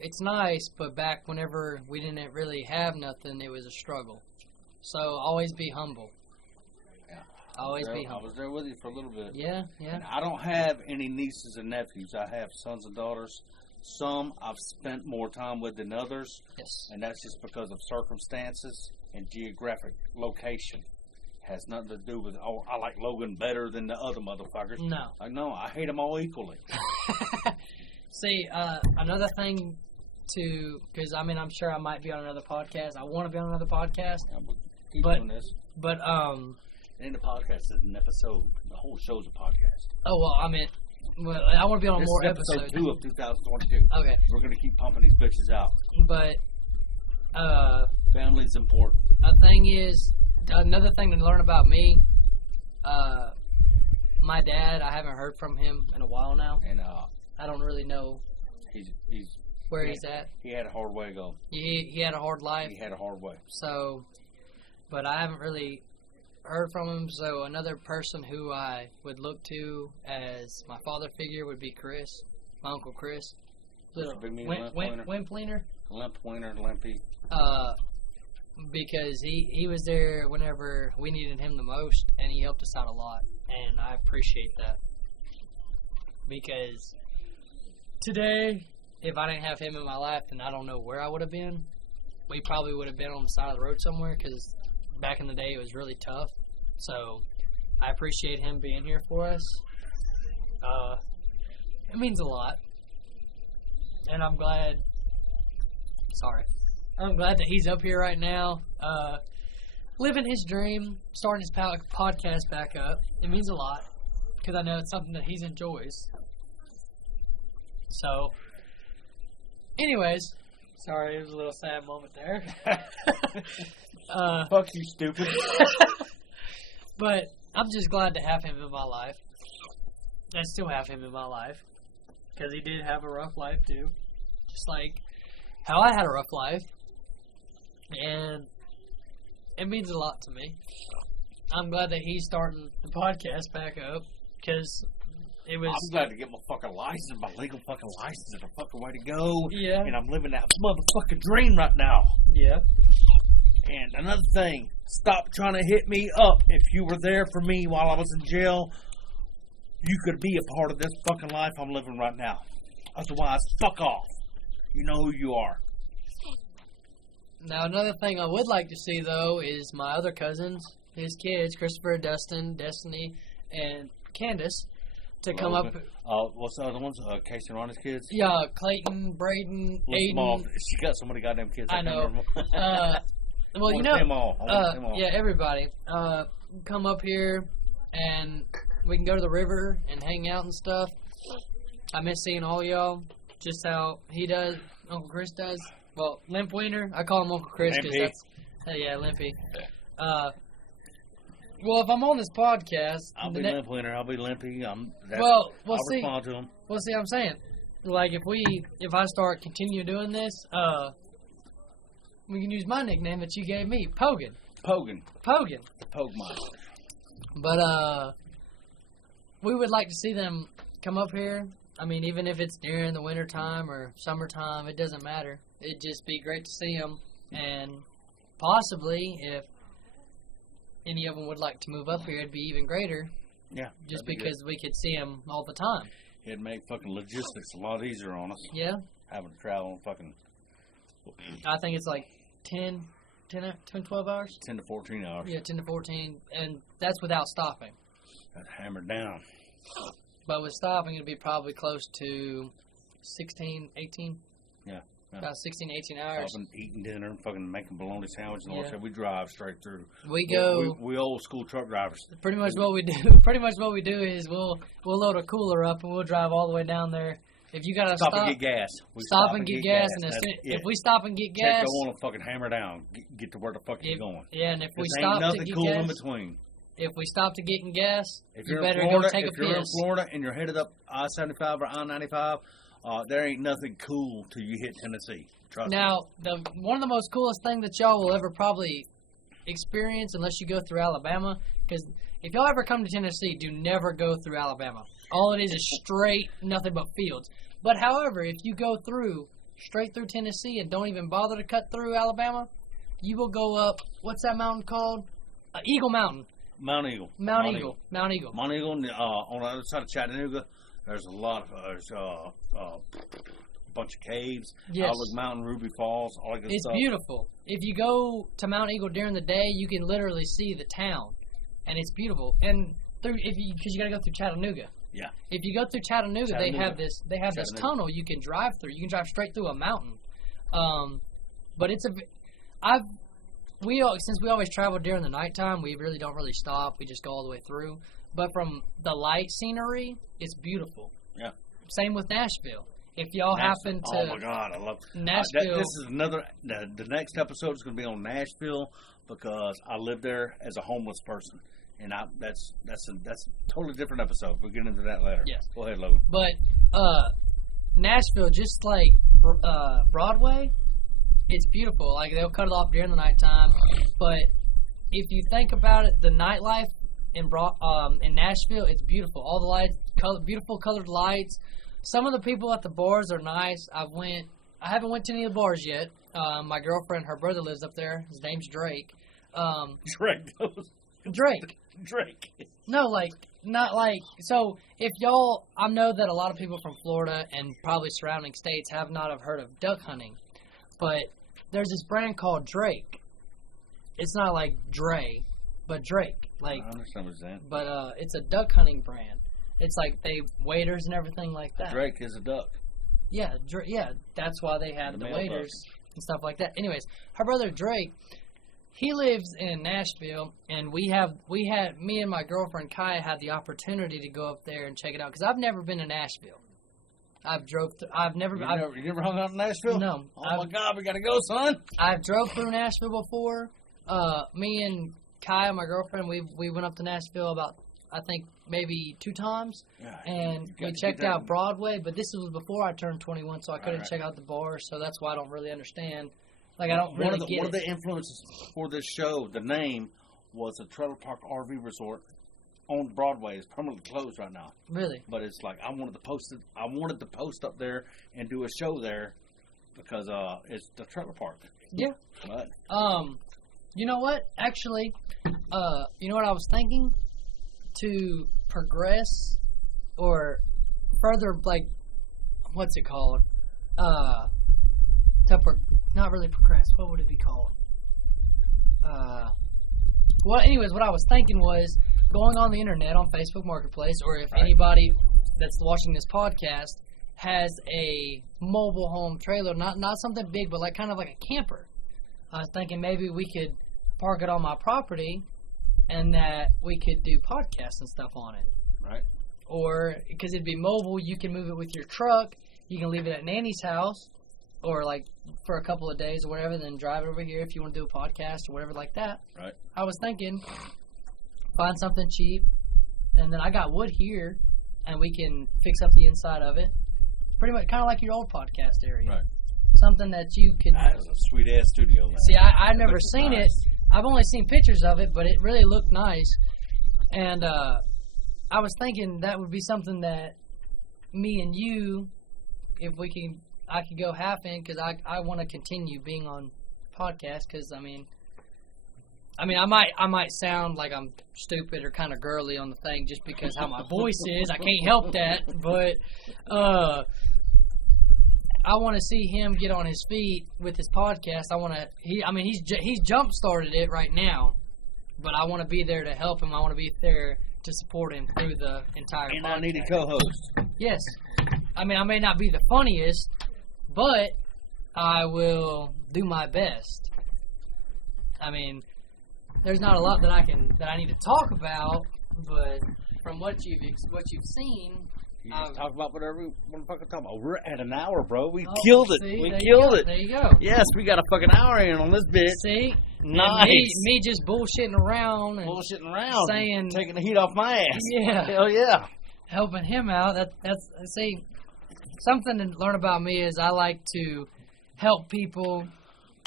it's nice, but back whenever we didn't really have nothing, it was a struggle. So always be humble. Yeah. Always be humble. I was there with you for a little bit. Yeah, yeah. And I don't have any nieces and nephews. I have sons and daughters. Some I've spent more time with than others. Yes. And that's just because of circumstances and geographic location. Has nothing to do with, oh, I like Logan better than the other motherfuckers. No. No, I hate them all equally. See, another thing because I'm sure I might be on another podcast. I want to be on another podcast. Yeah, keep doing this. But, it ain't a podcast, it's an episode. The whole show's a podcast. Oh, well, I want to be on more episodes. This is episode 2 of 2022. Okay. We're going to keep pumping these bitches out. But, family's important. Another thing to learn about me, my dad, I haven't heard from him in a while now. And, I don't really know he's at. He had a hard way to go. He had a hard life. He had a hard way. So, but I haven't really heard from him. So another person who I would look to as my father figure would be Chris, my Uncle Chris. Wimpliner. Limpy. Because he was there whenever we needed him the most, and he helped us out a lot, and I appreciate that. Because today, if I didn't have him in my life, then I don't know where I would have been. We probably would have been on the side of the road somewhere, because back in the day it was really tough. So I appreciate him being here for us. It means a lot, and I'm glad that he's up here right now, living his dream, starting his podcast back up. It means a lot, because I know it's something that he enjoys. So, anyways, sorry, it was a little sad moment there. Fuck you, stupid. But I'm just glad to have him in my life. I still have him in my life, because he did have a rough life too, just like how I had a rough life. And it means a lot to me. I'm glad that he's starting the podcast back up, because it was... I'm glad to get my fucking license, my legal fucking license is the fucking way to go. Yeah. And I'm living that motherfucking dream right now. Yeah. And another thing, stop trying to hit me up. If you were there for me while I was in jail, you could be a part of this fucking life I'm living right now. Otherwise, fuck off. You know who you are. Now, another thing I would like to see, though, is my other cousins, his kids, Christopher, Dustin, Destiny, and Candace, to come up. What's the other ones? Casey and Ronnie's kids? Yeah, Clayton, Braden, Aiden. She got so many goddamn kids. I know. Well, you know. Them all. Yeah, everybody. Come up here, and we can go to the river and hang out and stuff. I miss seeing all y'all, just how he does, Uncle Chris does. Well, Limp Wiener, I call him Uncle Chris because that's... yeah, Limpy. Well, if I'm on this podcast... I'll be Limp Wiener, I'll be Limpy. I'll respond to him. Well, see, I'm saying, like, if I start continue doing this, we can use my nickname that you gave me, Pogan. Pogan. Pogmonster. But, we would like to see them come up here. I mean, even if it's during the wintertime or summertime, it doesn't matter. It'd just be great to see them, and possibly, if any of them would like to move up here, it'd be even greater. Yeah. Just because we could see them all the time. It'd make fucking logistics a lot easier on us. Yeah. Having to travel fucking... I think it's like 10, 12 hours? 10 to 14 hours. Yeah, 10 to 14, and that's without stopping. That's hammered down. But with stopping, it'd be probably close to 16, 18. Yeah. About 16, 18 hours. Stopping, eating dinner, fucking making bologna sandwiches and all that. We drive straight through. We old school truck drivers. Pretty much what we do. Is we'll load a cooler up and we'll drive all the way down there. If you gotta stop and get gas. Stop and get gas, and if we stop and get gas, don't want to fucking hammer down. Get to where the fuck you're going. Yeah, and if we stop to get gas, ain't nothing cool in between. If we stop to get gas, you better Florida, go take a piss. If you're in Florida and you're headed up I-75 or I-95, there ain't nothing cool till you hit Tennessee. Trust me. Now, one of the most coolest things that y'all will ever probably experience, unless you go through Alabama, because if y'all ever come to Tennessee, do never go through Alabama. All it is straight, nothing but fields. But however, if you go through straight through Tennessee and don't even bother to cut through Alabama, you will go up, what's that mountain called? Eagle Mountain. Mount Eagle. Mount Eagle. Mount Eagle, on the other side of Chattanooga, there's a lot of, a bunch of caves. Yes. Outlook Mountain, Ruby Falls, all that good It's stuff. beautiful. If you go to Mount Eagle during the day, you can literally see the town, and it's beautiful. And because you got to go through Chattanooga. Yeah. If you go through Chattanooga, they have this tunnel you can drive through. You can drive straight through a mountain. But it's since we always travel during the nighttime, we really don't stop. We just go all the way through. But from the light scenery, it's beautiful. Yeah. Same with Nashville. If y'all happen to... Oh, my God. I love Nashville. This is another... The next episode is going to be on Nashville because I lived there as a homeless person. And that's a totally different episode. We'll get into that later. Yes. Go ahead, Logan. But Nashville, just like Broadway, it's beautiful. Like, they'll cut it off during the nighttime. But if you think about it, the nightlife in Nashville, it's beautiful. All the lights, beautiful colored lights. Some of the people at the bars are nice. I haven't went to any of the bars yet. My girlfriend, her brother lives up there. His name's Drake. Drake. No, not like, so if y'all, I know that a lot of people from Florida and probably surrounding states have heard of duck hunting, but there's this brand called Drake. It's not like Dre, but Drake. Like, I understand what you're saying. But it's a duck hunting brand. It's like waders and everything like that. Drake is a duck. Yeah, that's why they had the waders and stuff like that. Anyways, her brother Drake, he lives in Nashville, and me and my girlfriend Kaya had the opportunity to go up there and check it out because I've never been to Nashville. You never hung out in Nashville? No. Oh my God, we gotta go, son. I've drove through Nashville before. Me and Kaya, my girlfriend, we went up to Nashville about, I think, maybe 2 times, and we checked out Broadway, but this was before I turned 21, so I couldn't check out the bars, so that's why I don't really understand. Like, I don't really get it. One of the influences for this show, the name, was a trailer park RV resort on Broadway. It's permanently closed right now. Really? But it's like, I wanted to post up there and do a show there because it's the trailer park. Yeah. But you know what? Actually, you know what I was thinking? To progress or further, like, what's it called? Not really progress. What would it be called? Well, anyways, what I was thinking was going on the internet on Facebook Marketplace, or if anybody that's watching this podcast has a mobile home trailer, not something big, but like kind of like a camper. I was thinking maybe we could park it on my property and that we could do podcasts and stuff on it. Right. Or, because it'd be mobile, you can move it with your truck, you can leave it at Nanny's house, or like for a couple of days or whatever, then drive it over here if you want to do a podcast or whatever like that. Right. I was thinking, find something cheap, and then I got wood here, and we can fix up the inside of it. Pretty much kind of like your old podcast area. Right. Something that you can... That was a sweet-ass studio. Man. See, I've never seen it. I've only seen pictures of it, but it really looked nice. And I was thinking that would be something that me and you, if we can, I could go half in, because I want to continue being on podcasts, because, I might sound like I'm stupid or kind of girly on the thing just because how my voice is. I can't help that, but I want to see him get on his feet with his podcast. He's jump started it right now, but I want to be there to help him. I want to be there to support him through the entire podcast. I need a co-host. Yes. I may not be the funniest, but I will do my best. There's not a lot that I need to talk about, but from what you've seen, You just talk about whatever we want to fucking talk about. We're at an hour, bro. We Oh, killed it. see, We there killed you it. go, There you go. Yes, we got a fucking hour in on this bitch. See? Nice. Me just bullshitting around and Bullshitting around. saying, Taking the heat off my ass. Yeah. Hell yeah. helping him out. That's see, something to learn about me is I like to help people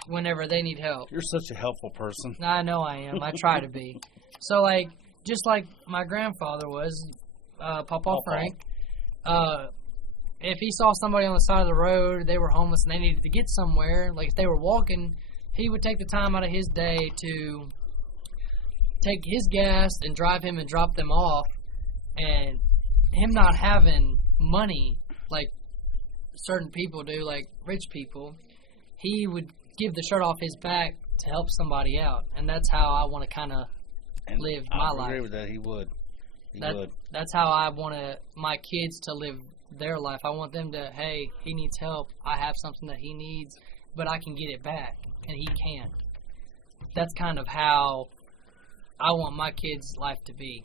whenever they need help. You're such a helpful person. I know I am. I try to be. So, like, just like my grandfather was, Papa Frank, if he saw somebody on the side of the road, they were homeless and they needed to get somewhere, like if they were walking, he would take the time out of his day to take his gas and drive him and drop them off. And him not having money like certain people do, like rich people, he would give the shirt off his back to help somebody out. And that's how I want to kind of live my life. I agree with that. He would. That's how I want my kids to live their life. I want them to, hey, he needs help. I have something that he needs, but I can get it back, and he can't. That's kind of how I want my kids' life to be.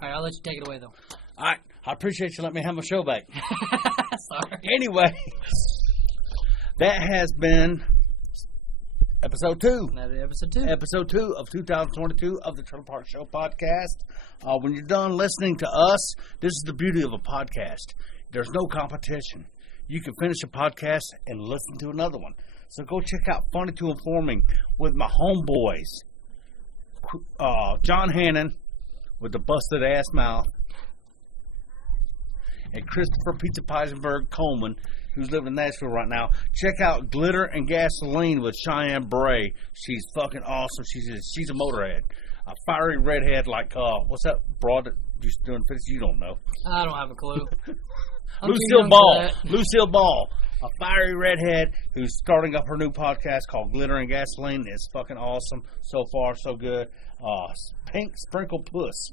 All right, I'll let you take it away, though. All right. I appreciate you letting me have my show back. Sorry. Anyway, that has been episode 2. Episode 2. Episode 2 of 2022 of the Trailer Park Show podcast. When you're done listening to us, this is the beauty of a podcast. There's no competition. You can finish a podcast and listen to another one. So go check out Funny to Informing with my homeboys. John Hannon with the busted ass mouth. And Christopher Pizza Peisenberg Coleman, who's living in Nashville right now. Check out Glitter and Gasoline with Cheyenne Bray. She's fucking awesome. She's a motorhead. A fiery redhead like, what's that broad that used to do in fitness? You don't know. I don't have a clue. Lucille Ball. A fiery redhead who's starting up her new podcast called Glitter and Gasoline. It's fucking awesome. So far, so good. Pink Sprinkle Puss.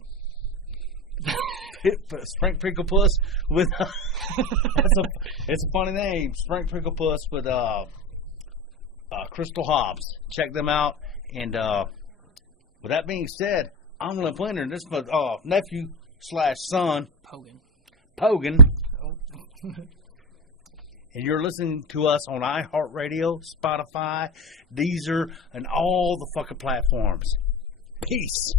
Sprinkle Puss with it's a funny name. Sprinkle Puss with Crystal Hobbs. Check them out. And with that being said, I'm Limp Winter, and this is my nephew/son Pogan. Oh. And you're listening to us on iHeartRadio, Spotify, Deezer, and all the fucking platforms. Peace.